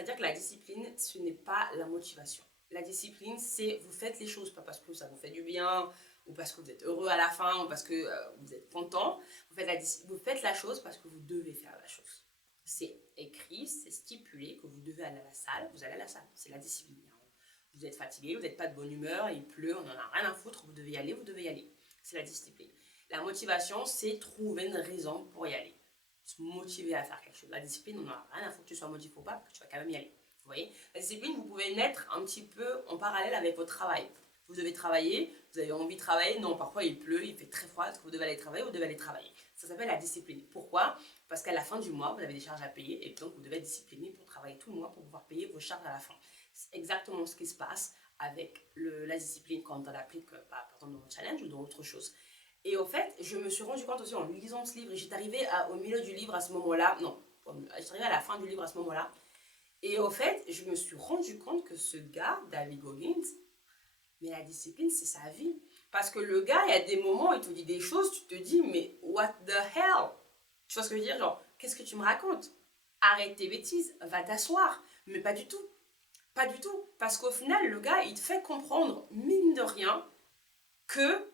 C'est-à-dire que la discipline, ce n'est pas la motivation. La discipline, c'est vous faites les choses pas parce que ça vous fait du bien, ou parce que vous êtes heureux à la fin, ou parce que vous êtes content. Vous faites la chose parce que vous devez faire la chose. C'est écrit, c'est stipulé que vous devez aller à la salle, vous allez à la salle. C'est la discipline. Vous êtes fatigué, vous n'êtes pas de bonne humeur, il pleut, on n'en a rien à foutre, vous devez y aller, vous devez y aller. C'est la discipline. La motivation, c'est trouver une raison pour y aller. Se motiver à faire quelque chose. La discipline, on n'en a rien à foutre que tu sois motivé ou pas, parce que tu vas quand même y aller. Vous voyez, la discipline, vous pouvez mettre un petit peu en parallèle avec votre travail. Vous devez travailler, vous avez envie de travailler, non, parfois il pleut, il fait très froid, est-ce que vous devez aller travailler, vous devez aller travailler. Ça s'appelle la discipline. Pourquoi? Parce qu'à la fin du mois, vous avez des charges à payer et donc vous devez être discipliné pour travailler tout le mois pour pouvoir payer vos charges à la fin. C'est exactement ce qui se passe avec la discipline quand on l'applique, par exemple, dans mon challenge ou dans autre chose. Et au fait, je me suis rendu compte aussi en lisant ce livre, et j'étais arrivée au milieu du livre à ce moment-là, non, j'étais arrivée à la fin du livre à ce moment-là, et au fait, je me suis rendu compte que ce gars, David Goggins, mais la discipline, c'est sa vie. Parce que le gars, il y a des moments où il te dit des choses, tu te dis, mais what the hell? Tu vois ce que je veux dire? Genre, qu'est-ce que tu me racontes? Arrête tes bêtises, va t'asseoir. Mais pas du tout. Pas du tout. Parce qu'au final, le gars, il te fait comprendre, mine de rien, que